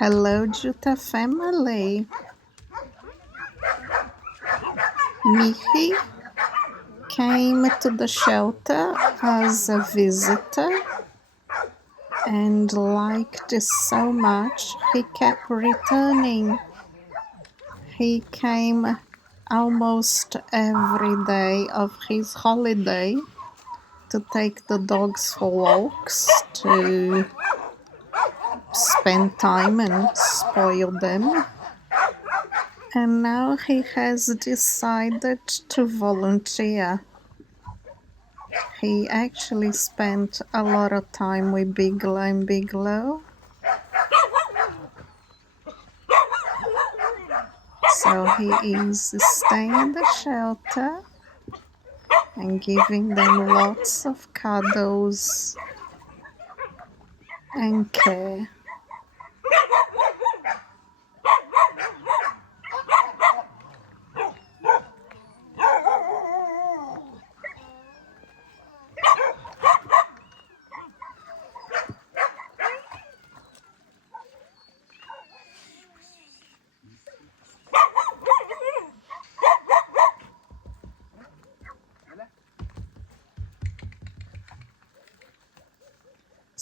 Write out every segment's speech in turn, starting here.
Hello, Jutta family. Michi came to the shelter as a visitor and liked it so much he kept returning. He came almost every day of his holiday to take the dogs for walks, to spend time and spoil them. And now he has decided to volunteer. He actually spent a lot of time with Biglo and Biglo. So he is staying in the shelter and giving them lots of cuddles and care.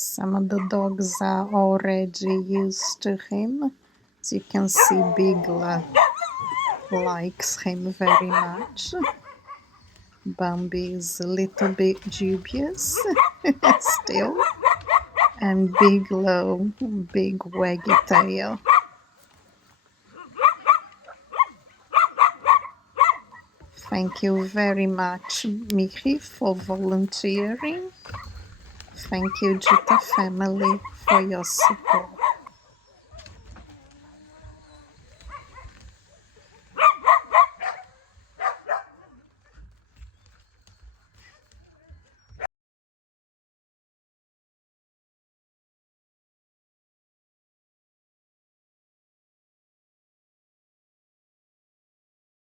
Some of the dogs are already used to him. As you can see, Bigla likes him very much. Bambi is a little bit dubious still. And Biglo, big waggy tail. Thank you very much, Michi, for volunteering. Thank you, Jutta family, for your support.